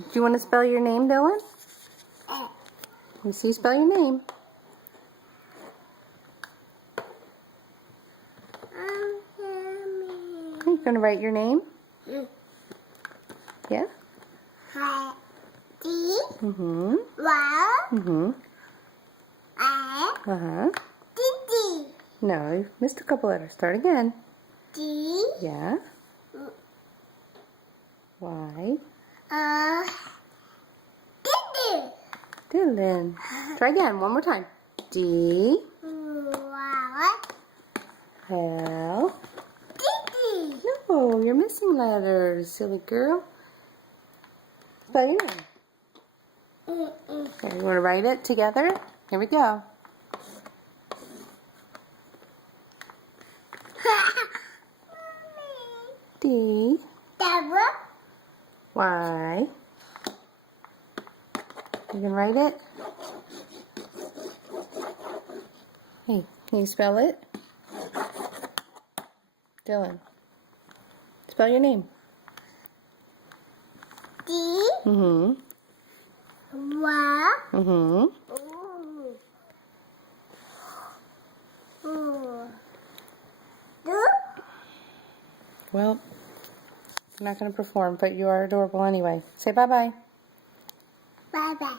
Do you want to spell your name, Dylan? Let me see you spell your name. Are you going to write your name? Yeah? D. Mm-hmm. Y. Mm-hmm. A. D. No, you missed a couple letters. Start again. D. Yeah. Y. D. Dylan. Try again. One more time. D. Y. L. D. No, you're missing letters, silly girl. Spell your name. Okay, you want to write it together? Here we go. D. Double. Y. You can write it? Hey, can you spell it? Dylan. Spell your name. D. Mm-hmm. Y. Mm-hmm. Well, I'm not going to perform, but you are adorable anyway. Say bye-bye. Bye-bye.